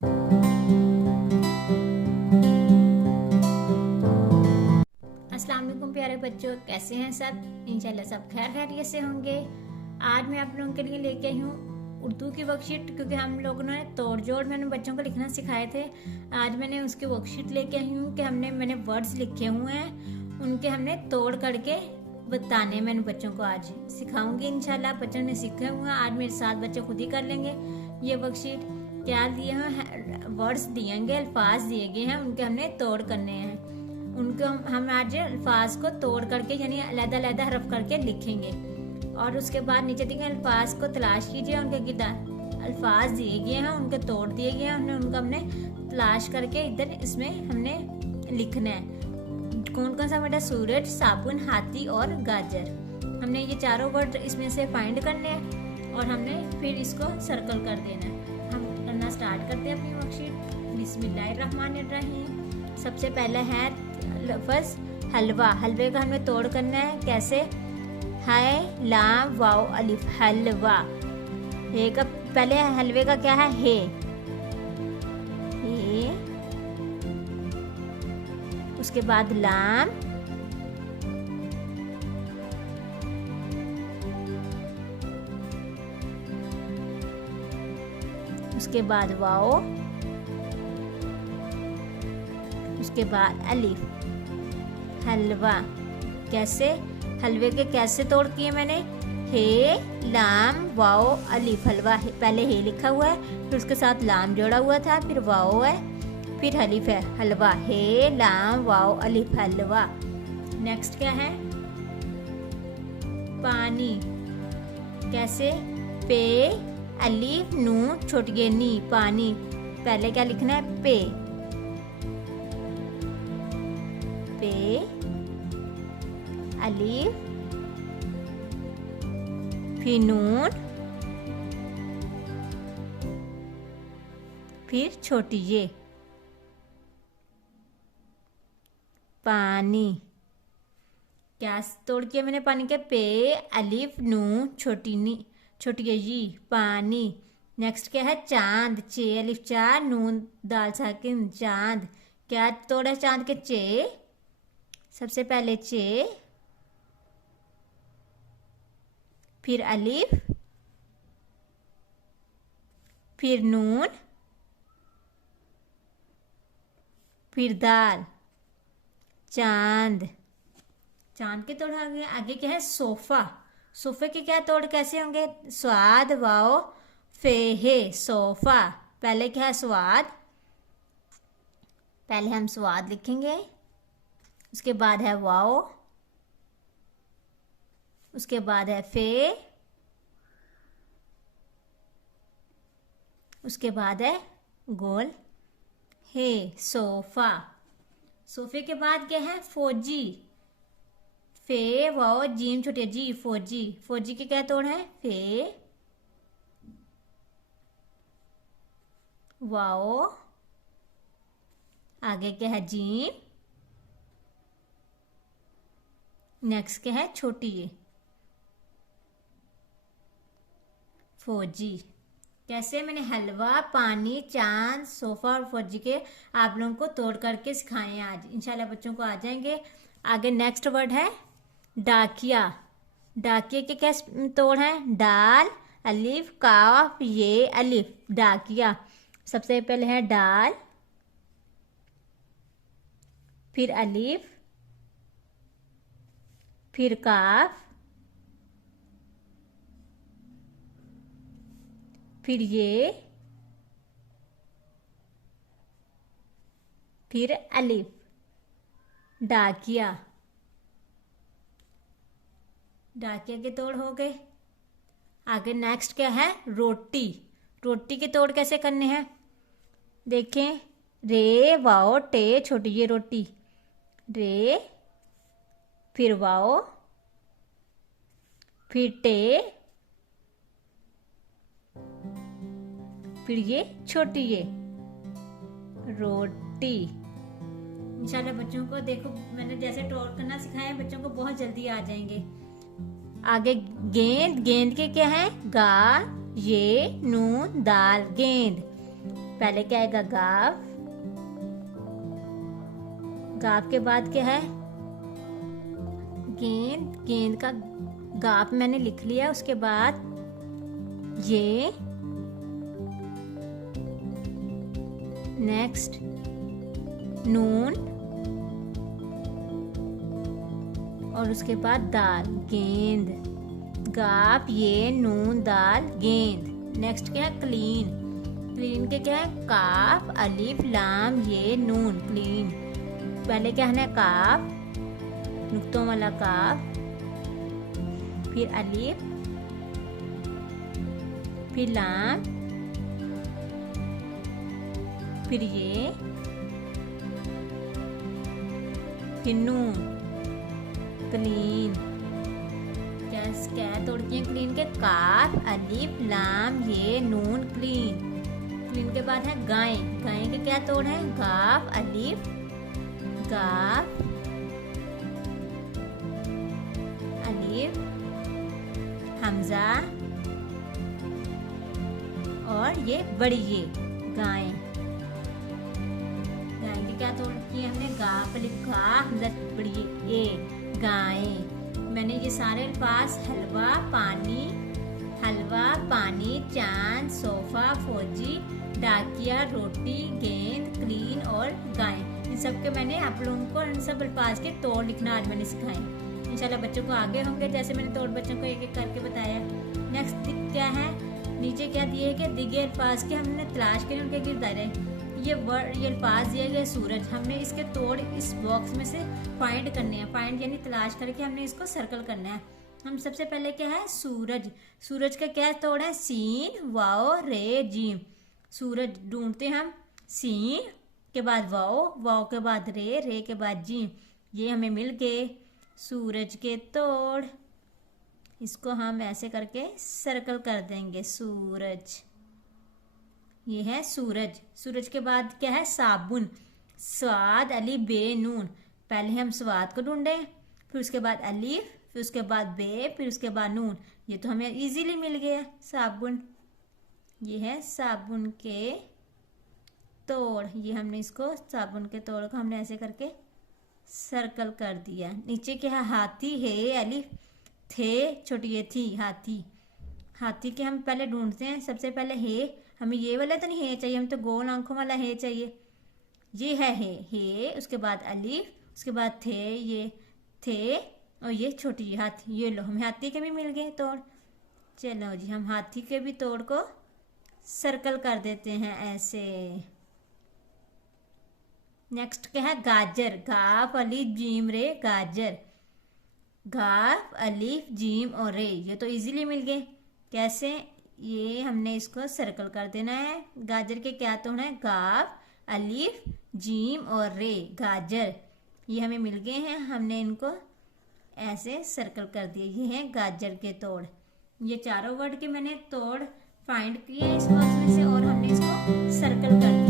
अस्सलाम वालेकुम प्यारे बच्चों, कैसे हैं सब? इंशाल्लाह सब खैर खैरियत से होंगे। आज मैं आप लोगों के लिए लेके आई हूँ उर्दू की वर्कशीट, क्योंकि हम लोगों ने तोड़ जोड़ मैंने बच्चों को लिखना सिखाए थे। आज मैंने उसकी वर्कशीट लेके आई हूँ कि मैंने वर्ड्स लिखे हुए हैं, उनके हमने तोड़ करके बताने मैंने बच्चों को आज सिखाऊंगी। इंशाल्लाह बच्चों ने सीखे हुए हैं, आज मेरे साथ बच्चे खुद ही कर लेंगे। ये वर्कशीट क्या दिए हैं, वर्ड्स दिएंगे, अल्फाज दिए गए हैं, उनके हमने तोड़ करने हैं। उनको हम आज अल्फाज को तोड़ करके यानी अलग-अलग हरफ करके लिखेंगे। और उसके बाद नीचे दिए गए अल्फाज को तलाश कीजिए, उनके अल्फाज दिए गए हैं, उनके तोड़ दिए गए हैं, उनको हमने तलाश करके इधर इसमें हमने लिखना है। कौन कौन सा वर्ड है? सूरज, साबुन, हाथी और गाजर। हमने ये चारों वर्ड इसमें से फाइंड करने हैं और हमने फिर इसको सर्कल कर देना है। हम करना स्टार्ट करते हैं अपनी वर्कशीट। बिस्मिल्लाहिर्रहमानिर्रहीम। सबसे पहले है लफ्ज़ हलवा। हलवे का हमें तोड़ करना है। कैसे? हाय लाम वाओ अलिफ, हलवा। हे का पहले हलवे का क्या है? हे। उसके बाद लाम, उसके बाद वाओ, उसके बाद अलिफ, हलवा। कैसे? हलवे के कैसे तोड़ किए मैंने? हे लाम वाओ अलिफ, हलवा। पहले हे लिखा हुआ है, फिर उसके साथ लाम जोड़ा हुआ था, फिर वाओ है, फिर अलिफ है, हलवा। हे लाम वाओ अलिफ, हलवा। नेक्स्ट क्या है? पानी। कैसे? पे अलिफ नून छोटी नी, पानी। पहले क्या लिखना है? पे। पे अलिफ, फिर नून, फिर छोटी ये, पानी। क्या तोड़ किया मैंने पानी के? पे अलिफ नून छोटी नी, छोटी ये, पानी। नेक्स्ट क्या है? चांद। चे अलिफ चार नून दाल साकिन, चांद। क्या तोड़ा चांद के? चे। सबसे पहले चे, फिर अलिफ, फिर नून, फिर दाल, चांद। चांद के तोड़ आगे आगे क्या है? सोफा। सोफे के क्या तोड़ कैसे होंगे? स्वाद वाओ फेहे, सोफा। पहले क्या है? स्वाद। पहले हम स्वाद लिखेंगे, उसके बाद है वाओ, उसके बाद है फे, उसके बाद है गोल हे, सोफा। सोफे के बाद क्या है? फौजी। फे वाओ जीम छोटे जी, फौजी। फौजी के क्या तोड़ है? फे वाओ, आगे क्या है? जीम। नेक्स्ट क्या है? छोटी ये, फौजी। कैसे? मैंने हलवा, पानी, चांद, सोफा और फौजी के आप लोगों को तोड़ करके सिखाए हैं आज। इंशाल्लाह बच्चों को आ जाएंगे। आगे नेक्स्ट वर्ड है डाकिया। डाकिया के क्या तोड़ है? डाल अलिफ काफ ये अलिफ, डाकिया। सबसे पहले है डाल, फिर अलिफ, फिर काफ, फिर ये, फिर अलिफ, डाकिया। डाकिया के तोड़ हो गए। आगे नेक्स्ट क्या है? रोटी। रोटी के तोड़ कैसे करने हैं? देखें, रे वाओ टे छोटी ये रोटी, रे, फिर वाओ, फिर टे, फिर ये छोटी ये, रोटी। इंशाल्लाह बच्चों को देखो मैंने जैसे टोर करना सिखाया, बच्चों को बहुत जल्दी आ जाएंगे। आगे गेंद। गेंद के क्या है? गा ये नून दाल, गेंद। पहले क्या आएगा गाव, गाव के बाद क्या है गेंद, गेंद का गाव मैंने लिख लिया। उसके बाद ये, नेक्स्ट नून, और उसके बाद दाल, गेंद, गाप ये नून दाल गेंद। नेक्स्ट क्या है क्लीन, क्लीन के क्या है काफ अलिफ लाम ये नून क्लीन। पहले क्या है काफ, नुक्तों वाला काफ, फिर अलिफ, फिर लाम, फिर ये, फिर नून, क्लीन। क्या तोड़ती है क्लीन के काफ अलिफ लाम ये नून क्लीन। क्लीन के बाद है गाय, गाय के क्या तोड़ है गाफ अलिफ, गाफ अलिफ हमजा और ये बड़ी ये गाय। गाय के क्या तोड़ किए हमने गाफ अलिफ गा हमजा बड़ी ये गाय। मैंने ये सारे अल्फाज हलवा पानी, चांद, सोफा, फौजी, डाकिया, रोटी, गेंद, क्लीन और गाय, इन सब के मैंने आप लोगों को इन सब अल्फाज के तोड़ लिखना आज मैंने सिखाए। इंशाल्लाह बच्चों को आगे होंगे जैसे मैंने तोड़ बच्चों को एक एक करके बताया। नेक्स्ट क्या है, नीचे क्या दिए कि दिए अल्फाज के हमने तलाश के उनके किरदार ये अल्फाज दिए गए सूरज, हमने इसके तोड़ इस बॉक्स में से फाइंड करने हैं। फाइंड यानी तलाश करके हमने इसको सर्कल करना है। हम सबसे पहले क्या है सूरज, सूरज का क्या तोड़ है सीन वाओ रे जीम। सूरज ढूंढते हम सीन के बाद वाओ, वाओ के बाद रे, रे के बाद जीम, ये हमें मिल गए सूरज के तोड़। इसको हम ऐसे करके सर्कल कर देंगे सूरज, ये है सूरज। सूरज के बाद क्या है साबुन, स्वाद अलिफ बे नून। पहले हम स्वाद को ढूंढे, फिर उसके बाद अलिफ, फिर उसके बाद बे, फिर उसके बाद नून। ये तो हमें इजीली मिल गया साबुन। ये है साबुन के तोड़, ये हमने इसको साबुन के तोड़ को हमने ऐसे करके सर्कल कर दिया। नीचे क्या है हाथी है अलिफ थे छोटी ये थी हाथी। हाथी के हम पहले ढूंढते हैं, सबसे पहले है, हमें ये वाला तो नहीं है चाहिए, हम तो गोल आंखों वाला है चाहिए। ये है, उसके बाद अलिफ, उसके बाद थे, ये थे और ये छोटी हाथी। ये लो हमें हाथी के भी मिल गए तोड़। चलो जी हम हाथी के भी तोड़ को सर्कल कर देते हैं ऐसे। नेक्स्ट क्या है गाजर, गाफ अलिफ जीम रे गाजर, गाफ अलिफ जीम और रे, ये तो इजीली मिल गए। कैसे, ये हमने इसको सर्कल कर देना है। गाजर के क्या तोड़ है गाफ अलिफ जीम और रे गाजर, ये हमें मिल गए हैं, हमने इनको ऐसे सर्कल कर दिए। ये हैं गाजर के तोड़। ये चारों वर्ड के मैंने तोड़ फाइंड किए इस बॉक्स में से और हमने इसको सर्कल कर दिया।